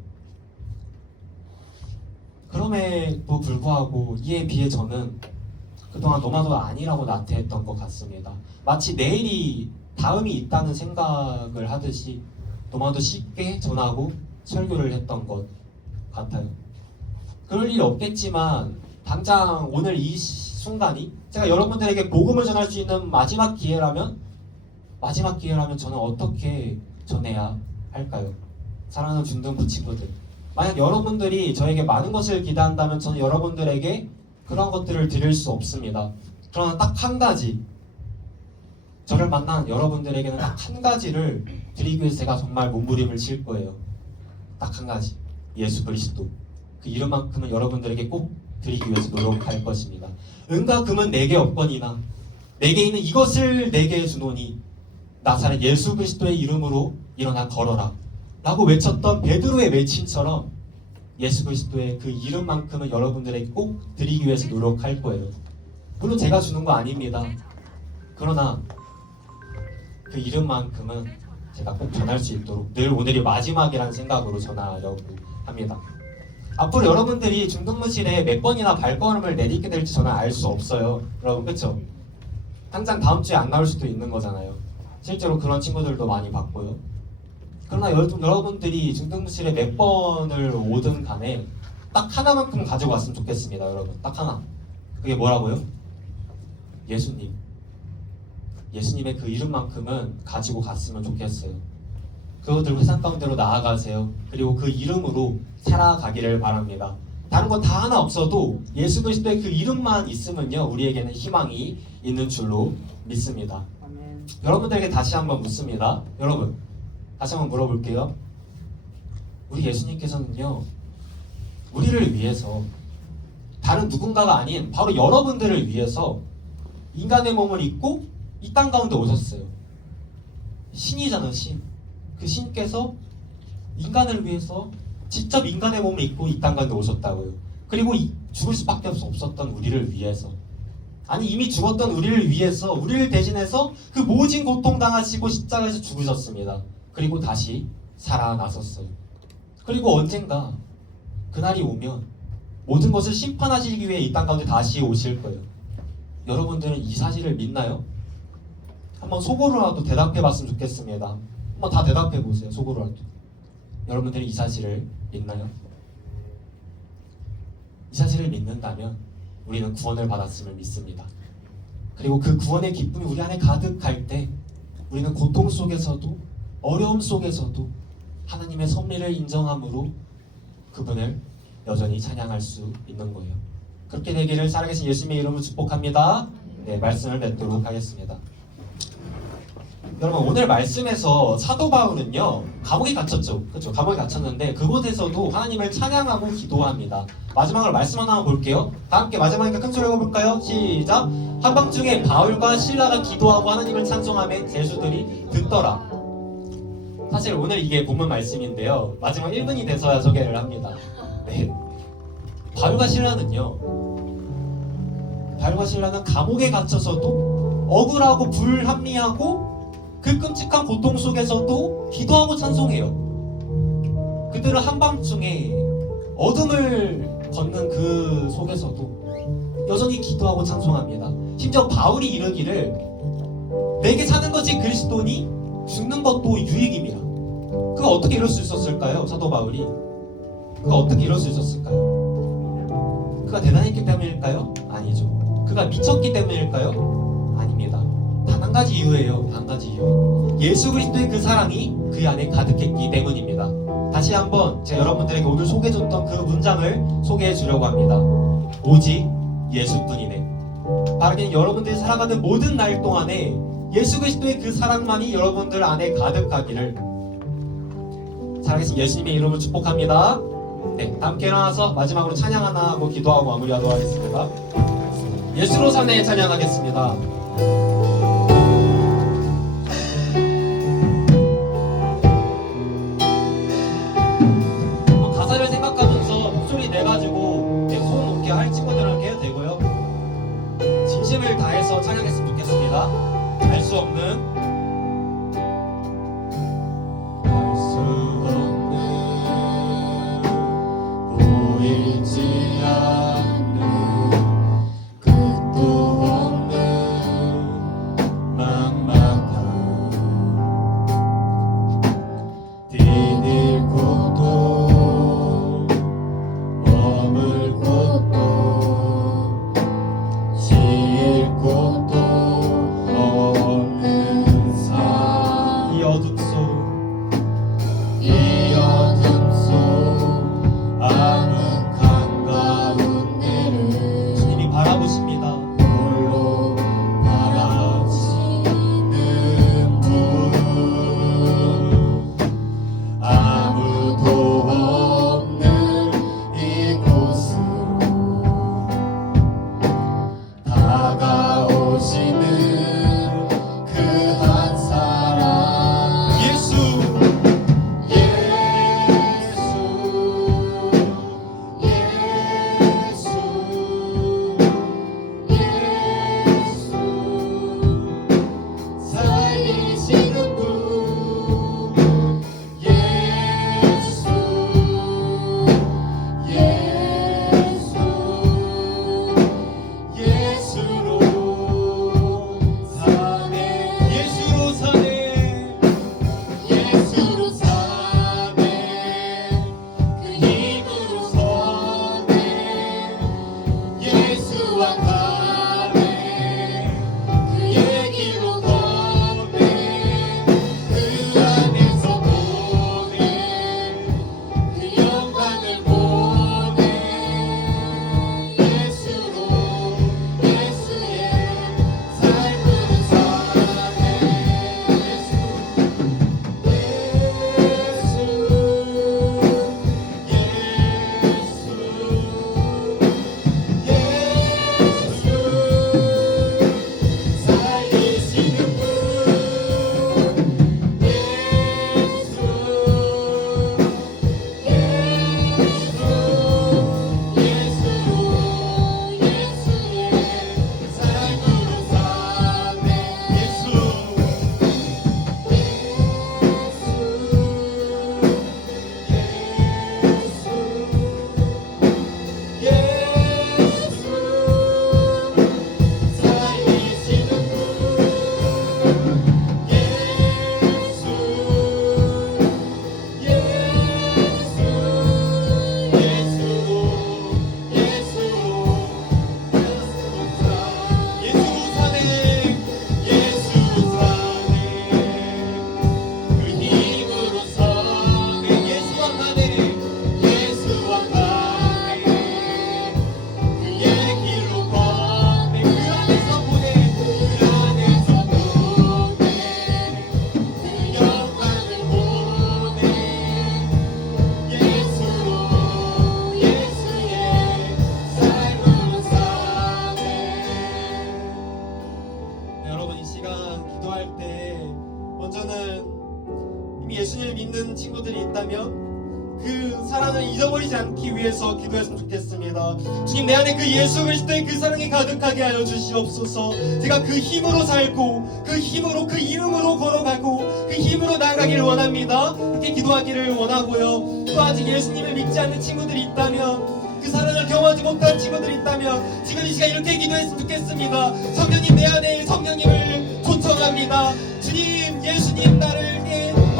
그럼에도 불구하고 이에 비해 저는 그동안 너마도 아니라고 나태했던 것 같습니다. 마치 내일이 다음이 있다는 생각을 하듯이 너마도 쉽게 전하고 설교를 했던 것 같아요. 그럴 일 없겠지만 당장 오늘 이 순간이 제가 여러분들에게 복음을 전할 수 있는 마지막 기회라면 저는 어떻게 전해야 할까요? 사랑하는 중등부 친구들, 만약 여러분들이 저에게 많은 것을 기대한다면 저는 여러분들에게 그런 것들을 드릴 수 없습니다. 그러나 딱 한 가지, 저를 만난 여러분들에게는 딱 한 가지를 드리기 위해서 제가 정말 몸부림을 칠 거예요. 딱 한 가지, 예수 그리스도. 그 이름만큼은 여러분들에게 꼭 드리기 위해서 노력할 것입니다. 은과 금은 내게 없거니나 내게 있는 이것을 내게 주노니 나사렛 예수 그리스도의 이름으로 일어나 걸어라 라고 외쳤던 베드로의 외침처럼 예수 그리스도의 그 이름만큼은 여러분들에게 꼭 드리기 위해서 노력할 거예요. 물론 제가 주는 거 아닙니다. 그러나 그 이름만큼은 제가 꼭 전할 수 있도록 늘 오늘이 마지막이라는 생각으로 전하려고 합니다. 앞으로 여러분들이 중등부실에 몇 번이나 발걸음을 내딛게 될지 저는 알 수 없어요. 여러분, 그쵸? 당장 다음 주에 안 나올 수도 있는 거잖아요. 실제로 그런 친구들도 많이 봤고요. 그러나 여러분들이 중등부실에 몇 번을 오든 간에 딱 하나만큼 가지고 왔으면 좋겠습니다. 여러분, 딱 하나. 그게 뭐라고요? 예수님. 예수님의 그 이름만큼은 가지고 갔으면 좋겠어요. 그거 들고 세상 가운데로 나아가세요. 그리고 그 이름으로 살아가기를 바랍니다. 다른 거 다 하나 없어도 예수 그리스도의 그 이름만 있으면요, 우리에게는 희망이 있는 줄로 믿습니다. 아멘. 여러분들에게 다시 한번 묻습니다. 여러분, 다시 한번 물어볼게요. 우리 예수님께서는요, 우리를 위해서 다른 누군가가 아닌 바로 여러분들을 위해서 인간의 몸을 입고 이 땅 가운데 오셨어요. 신이잖아요, 신. 그 신께서 인간을 위해서 직접 인간의 몸을 입고 이 땅 가운데 오셨다고요. 그리고 죽을 수밖에 없었던 우리를 위해서, 아니 이미 죽었던 우리를 위해서, 우리를 대신해서 그 모진 고통 당하시고 십자가에서 죽으셨습니다. 그리고 다시 살아나셨어요. 그리고 언젠가 그날이 오면 모든 것을 심판하시기 위해 이 땅 가운데 다시 오실 거예요. 여러분들은 이 사실을 믿나요? 한번 속으로라도 대답해 봤으면 좋겠습니다. 한번 다 대답해 보세요. 속으로라도. 여러분들이 이 사실을 믿나요? 이 사실을 믿는다면 우리는 구원을 받았음을 믿습니다. 그리고 그 구원의 기쁨이 우리 안에 가득할 때 우리는 고통 속에서도 어려움 속에서도 하나님의 섭리를 인정함으로 그분을 여전히 찬양할 수 있는 거예요. 그렇게 되기를 살아계신 예수님의 이름으로 축복합니다. 네, 말씀을 맺도록 하겠습니다. 여러분, 오늘 말씀에서 사도 바울은요, 감옥에 갇혔죠. 그렇죠? 감옥에 갇혔는데 그곳에서도 하나님을 찬양하고 기도합니다. 마지막으로 말씀 하나 볼게요. 다 함께 마지막에 큰 소리로 볼까요? 시작. 한밤중에 바울과 실라가 기도하고 하나님을 찬송하며 제수들이 듣더라. 사실 오늘 이게 본문 말씀인데요, 마지막 1분이 돼서야 소개를 합니다. 네. 바울과 실라는 감옥에 갇혀서도 억울하고 불합리하고 그 그 끔찍한 고통 속에서도 기도하고 찬송해요. 그들은 한밤중에 어둠을 걷는 그 속에서도 여전히 기도하고 찬송합니다. 심지어 바울이 이르기를 내게 사는 것이 그리스도니 죽는 것도 유익입니다. 그가 어떻게 이럴 수 있었을까요? 사도 바울이 그가 어떻게 이럴 수 있었을까요? 그가 대단했기 때문일까요? 아니죠. 그가 미쳤기 때문일까요? 아닙니다. 단 한 가지 이유예요. 단 한 가지 이유. 예수 그리스도의 그 사랑이 그 안에 가득했기 때문입니다. 다시 한번 제가 여러분들에게 오늘 소개해줬던 그 문장을 소개해 주려고 합니다. 오직 예수뿐이네. 바로 여러분들이 살아가는 모든 날 동안에 예수 그리스도의 그 사랑만이 여러분들 안에 가득하기를 살아계신 예수님의 이름으로 축복합니다. 네, 함께 일어나서 마지막으로 찬양 하나 하고 기도하고 마무리하도록 하겠습니다. 예수로 사네 찬양하겠습니다. 가사를 생각하면서 목소리 내가지고 소음 높게 할 친구들은 해도 되고요. 진심을 다해서 찬양했으면 좋겠습니다. 알 수 없는 보이지 않는 끝도 없는 막막한 디딜 곳도 머물 곳도 쉴 곳도 없는 삶 이 어둠 속 아늑한 가운데를 주님이 바라보십니다. 홀로 바라보시는 분 아무도 없는 이곳으로 다가오시는 그 한 사람 예수 살리시는 분 예수로 사네 예수로 사네 예수로 사네 그 힘으로 서네 예수와 가네 그의 길로 걷네 그 안에서 보네 그 영광을 보네 예수로 예수의 삶으로 사네 살리시는 분 예수의 삶으로 사네 여러분 이 시간 기도할 때 먼저는 이미 예수님을 믿는 친구들이 있다면 그 사랑을 잊어버리지 않기 위해서 기도했으면 좋겠습니다. 주님, 내 안에 그 예수 그리스도의 그 사랑이 가득하게 하여 주시옵소서. 제가 그 힘으로 살고 그 힘으로 그 이름으로 걸어가고 그 힘으로 나아가기를 원합니다. 그렇게 기도하기를 원하고요. 또 아직 예수님을 믿지 않는 친구들이 있다면, 그 사랑을 경험하지 못한 친구들이 있다면 지금 이 시간 이렇게 기도했으면 좋겠습니다. 성령님, 내 안에 성령님을 초청합니다. 주님, 예수님, 나를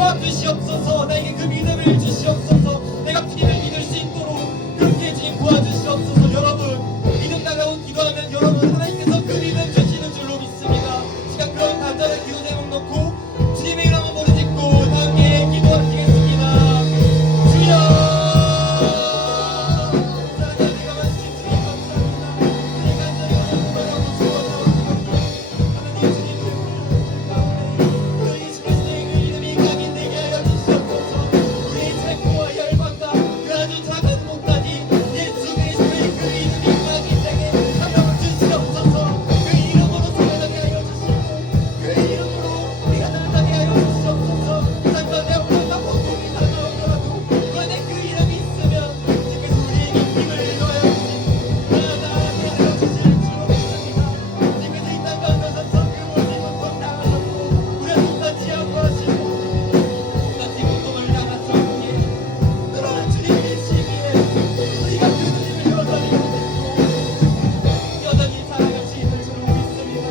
도와주시옵소서. 나에게 그 믿음을 주시옵소서. 내가 주님을 믿을 수 있도록 그렇게 주님 도와주시옵소서. 여러분, 믿음 달라고 기도하면 여러분 하나님께서 그 믿음 주시는 줄로 믿습니다. 시간 그런 간절한 기도 제목 놓고 주님의 이름 한번 부르짖고 함께 기도하시겠습니다. 주여, 사랑하는 가만히 주님 감사합니다. 우리 간절히 원하고 주어서 하나님 주님을 그 예수 그리스도의 그 이름이 각인되게 하여 주시옵소서. 우리의 체포와 열방과 그 아주 작은 곳까지 예수 그리스도의 그 이름이 각인되게 하여 주시옵소서. 그 이름으로 소개하게 하여 주시고 그 이름으로 우리가 나타나게 하여 주시옵소서. 잠깐 내 어떤 고통이 다가오더라도 그 안에 그 이름이 있으면 주께서 우리에게 힘을 더하여 주시고 나아가게 하여 주실 줄 믿습니다. 주께서 이 땅 가운데서 그 모든 고통 당하셨고 우리가 똑같이 아파하시고 똑같이 고통을 당하셨기에 그러나 주님의 시기에 우리가 그 주님을 여전히 못했고 여전히 살아가시는 줄로 믿습니다.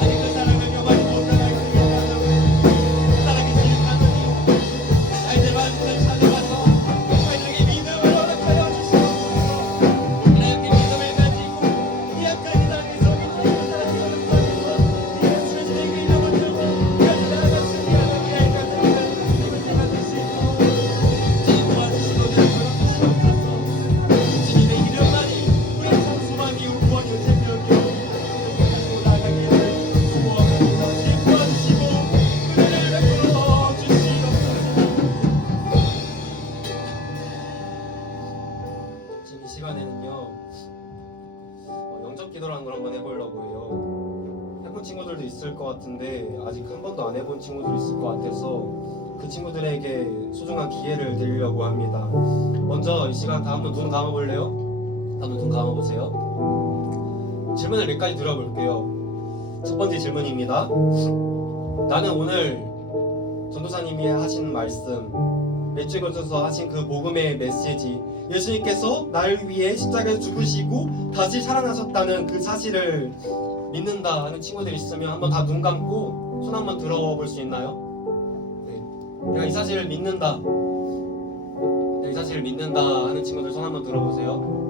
아직 그 사랑을 영원히 못 나가기 위해서는 살아계신 하나님, 아이들 마음을 찾아가서 아이들에게 믿음을 허락하여 주시옵소서. 하나님께 믿음을 가지고 이 약한 이 땅에서 믿음을 살아가는 속에서 예수 그리스도의 그 이름을 들고 여기 나아갈 수 있게 하는 이 아이가 되기를 주님을 생각하시고 주님 도와주시고 주시옵소서. 주님의 이름만이 우리의 참 소망이요 구원이요 생명이요 가지고 나아가기를 소원합니다. 주님 도와주시고 은혜를 베풀어 주시옵소서. 지금 이 시간에는요 영접 기도라는 걸 한번 해보려고 해요. 해본 친구들도 있을 것 같은데 아직 한 번도 안 해본 친구들이 있을 것 같아서 그 친구들에게 소중한 기회를 드리려고 합니다. 먼저 이 시간 다 한번 눈 감아볼래요? 한번 눈 감아보세요. 질문을 몇 가지 드려볼게요. 첫 번째 질문입니다. 나는 오늘 전도사님이 하신 말씀, 몇 주에 걸쳐서 하신 그 복음의 메시지, 예수님께서 나를 위해 십자가에 죽으시고 다시 살아나셨다는 그 사실을 믿는다 하는 친구들 있으면 한번 다 눈 감고 손 한번 들어볼 수 있나요? 네. 내가 이 사실을 믿는다, 내가 이 사실을 믿는다 하는 친구들 손 한번 들어보세요.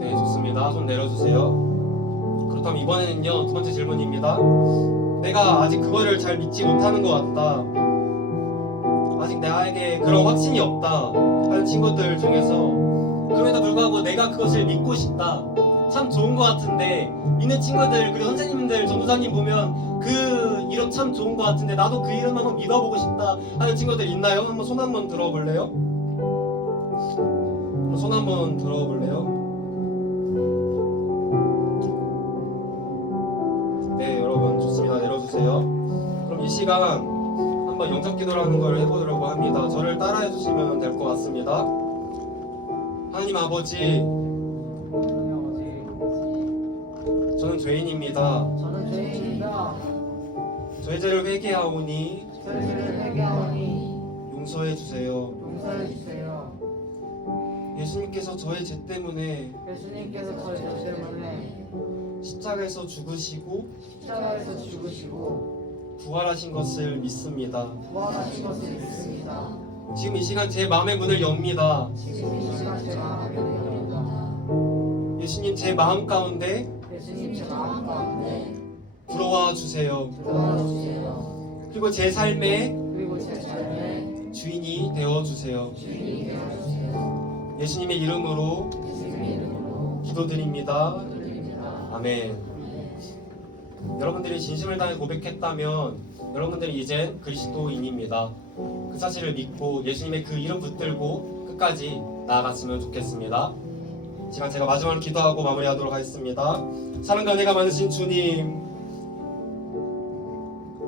네, 좋습니다. 손 내려주세요. 그렇다면 이번에는요, 두 번째 질문입니다. 내가 아직 그거를 잘 믿지 못하는 것 같다, 아직 나에게 그런 확신이 없다 하는 친구들 중에서 그럼에도 불구하고 내가 그것을 믿고 싶다, 참 좋은 것 같은데, 믿는 친구들 그리고 선생님들, 전도사님 보면 그 이름 참 좋은 것 같은데 나도 그 이름 한번 믿어보고 싶다 하는 친구들 있나요? 한번 손 한번 들어볼래요? 손 한번 들어볼래요? 네, 여러분 좋습니다. 내려주세요. 그럼 이 시간 한번 영접 기도라는 걸 해보려고 합니다. 저를 따라해 주시면 될 것 같습니다. 하나님 아버지, 저는 죄인입니다. 저는 죄인입니다. 저의 죄를 회개하오니 저를 회개하오니 용서해 주세요. 용서해 주세요. 예수님께서 저의 죄 때문에 예수님께서 저의 죄 때문에 십자가에서 죽으시고 십자가에서 죽으시고 부활하신 것을 믿습니다. 부활하신 것을 믿습니다. 지금 이 시간 제 마음의 문을 엽니다. 지금 이 시간 제 마음을 열립니다. 예수님, 제 마음 가운데 예수님 제 마음 가운데 들어와 주세요. 들어와 주세요. 그리고 제 삶의 그리고 제 삶의 주인이 되어 주세요. 주인이 되어 주세요. 예수님의 이름으로 예수님의 이름으로 기도드립니다. 기도드립니다. 아멘. 여러분들이 진심을 다해 고백했다면 여러분들이 이제 그리스도인입니다. 그 사실을 믿고 예수님의 그 이름 붙들고 끝까지 나아갔으면 좋겠습니다. 시간 제가 마지막으로 기도하고 마무리하도록 하겠습니다. 사랑과 은혜가 많으신 주님,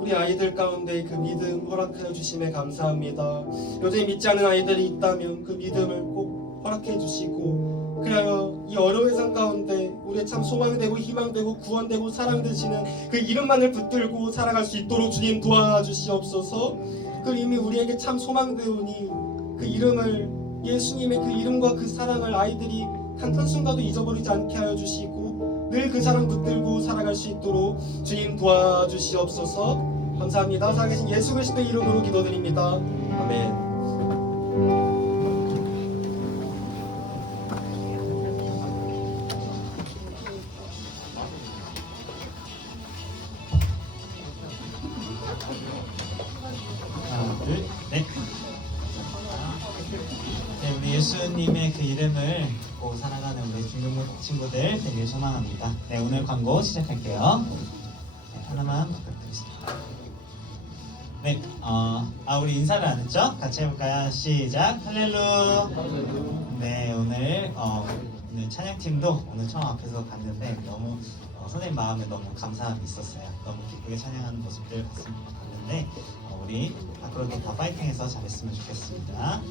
우리 아이들 가운데 그 믿음 허락하여 주심에 감사합니다. 여전히 믿지 않는 아이들이 있다면 그 믿음을 꼭 허락해 주시고, 그래야 이 어려운 세상 가운데 우리의 참 소망되고 희망되고 구원되고 사랑되시는 그 이름만을 붙들고 살아갈 수 있도록 주님 도와주시옵소서. 그 이미 우리에게 참 소망되오니 그 이름을, 예수님의 그 이름과 그 사랑을 아이들이 단 한순간도 잊어버리지 않게 하여 주시고 늘 그 사랑 붙들고 살아갈 수 있도록 주님 도와주시옵소서. 감사합니다. 살아계신 예수 그리스도의 이름으로 기도드립니다. 아멘. 하나, 둘, 넷. 네, 우리 예수님의 그 이름을 믿고 살아가는 우리 중등부 친구들 되길 소망합니다. 네, 오늘 광고 시작할게요. 네, 하나만 부탁드리겠습니다. 네, 우리 인사를 안 했죠? 같이 해볼까요? 시작. 할렐루. 네, 오늘 찬양팀도 오늘 처음 앞에서 봤는데 너무 선생님 마음에 너무 감사함이 있었어요. 너무 기쁘게 찬양하는 모습들 봤는데 우리 앞으로도 더 파이팅해서 잘했으면 좋겠습니다.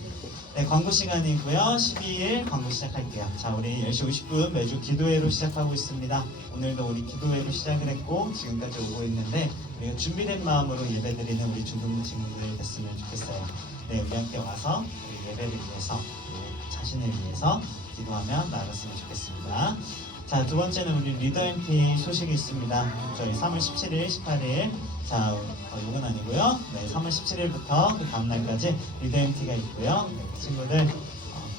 네, 광고 시간이고요. 12일 광고 시작할게요. 자, 우리 10시 50분 매주 기도회로 시작하고 있습니다. 오늘도 우리 기도회로 시작을 했고 지금까지 오고 있는데 우리가 준비된 마음으로 예배드리는 우리 중등부 친구들 됐으면 좋겠어요. 네, 우리 함께 와서 우리 예배를 위해서, 우리 자신을 위해서 기도하며 나아갔으면 좋겠습니다. 자, 두 번째는 우리 리더 MP 소식이 있습니다. 저희 3월 17일, 18일. 자, 이건 아니고요. 네, 3월 17일부터 그 다음 날까지 리더 MP가 있고요. 네, 그 친구들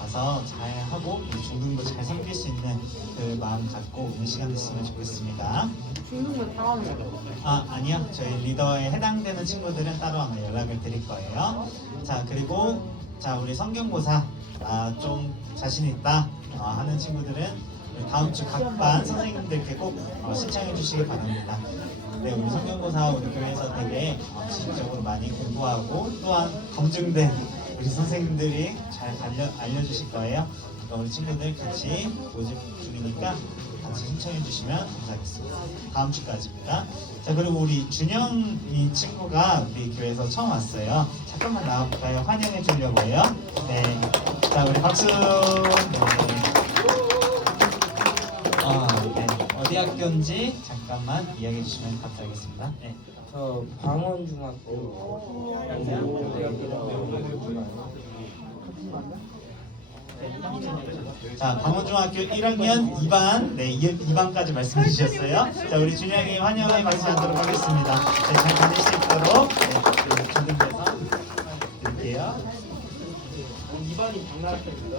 가서 잘 하고 우리 중등부 잘 섬길 수 있는 그 마음 갖고 오는 시간 됐으면 좋겠습니다. 중등부 다 하는 거. 아니요. 저희 리더에 해당되는 친구들은 따로 아마 연락을 드릴 거예요. 자, 그리고 우리 성경고사 좀 자신 있다 하는 친구들은 다음 주 각 반 선생님들께 꼭 신청해 주시기 바랍니다. 네, 우리 성경고사 우리 교회에서 되게 지속적으로 많이 공부하고 또한 검증된 우리 선생님들이 잘 알려주실 거예요. 우리 친구들 같이 모집 중이니까 같이 신청해 주시면 감사하겠습니다. 다음 주까지입니다. 자, 그리고 우리 준영이 친구가 우리 교회에서 처음 왔어요. 잠깐만 나와볼까요? 환영해 주려고 해요. 네, 자, 우리 박수. 네. 네. 어디 학교인지 잠깐만 이야기해 주시면 감사하겠습니다. 네. 저 방원중학교 자, 강원중학교 1학년 2반, 네, 2반까지 말씀해 주셨어요. 자, 우리 준영이 환영의 박수 하도록 하겠습니다. 네, 잘 다닐 수 있도록 네, 주둔돼서 드릴게요. 2반이 박나락입니다.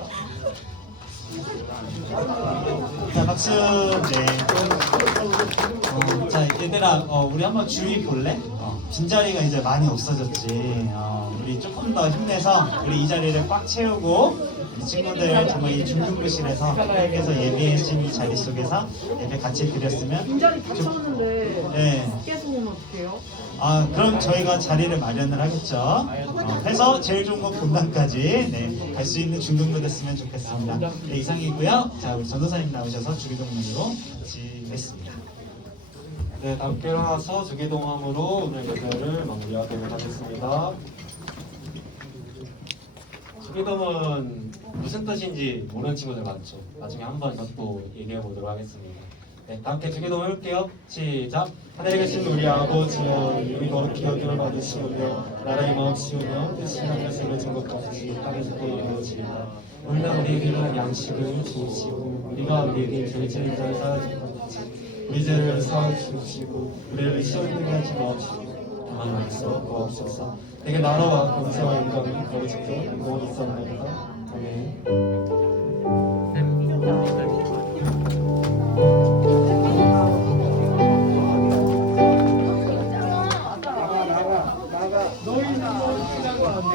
자, 박수. 네. 자, 얘들아, 우리 한번 주위 볼래? 빈자리가 이제 많이 없어졌지. 우리 조금 더 힘내서 우리 이 자리를 꽉 채우고 이 친구들 정말 이 중등부실에서 학교에서 예배해주신 이 자리 속에서 예배 같이 드렸으면 빈자리 다 채웠는데 네. 계속 오면 어떡해요? 그럼 저희가 자리를 마련을 하겠죠. 해서 제일 좋은 건 금방까지 네, 갈 수 있는 중등부 됐으면 좋겠습니다. 네, 이상이고요. 자, 우리 전도사님 나오셔서 주기도문으로 같이 했습니다. 네, 함께 일어나서 주기도함으로 오늘 예배를 마무리하도록 하겠습니다. 주기도문 무슨 뜻인지 모르는 친구들 많죠. 나중에 한번 이것도 얘기해 보도록 하겠습니다. 네, 다 함께 주기도문 할게요. 시작. 하늘에 계신 우리 아버지여, 우리 거룩히 여김을 받으시오며 나라의 마옵시오며 뜻이 하늘에서 이루어진 것 같이 땅에서도 이루어지리라. 오늘날 우리에게 필요한 양식을 주시고 우리가 우리에게 죄를 지은 자를 사하지 마옵시고 우리 죄를 사하여 주시고 우리를 시험에 들게 하지 마옵시고 다만 말씀 구하옵소서. 내게 나라와 권세와 영광이 거룩하게 영원히 있사옵나이다. 아멘.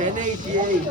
NADA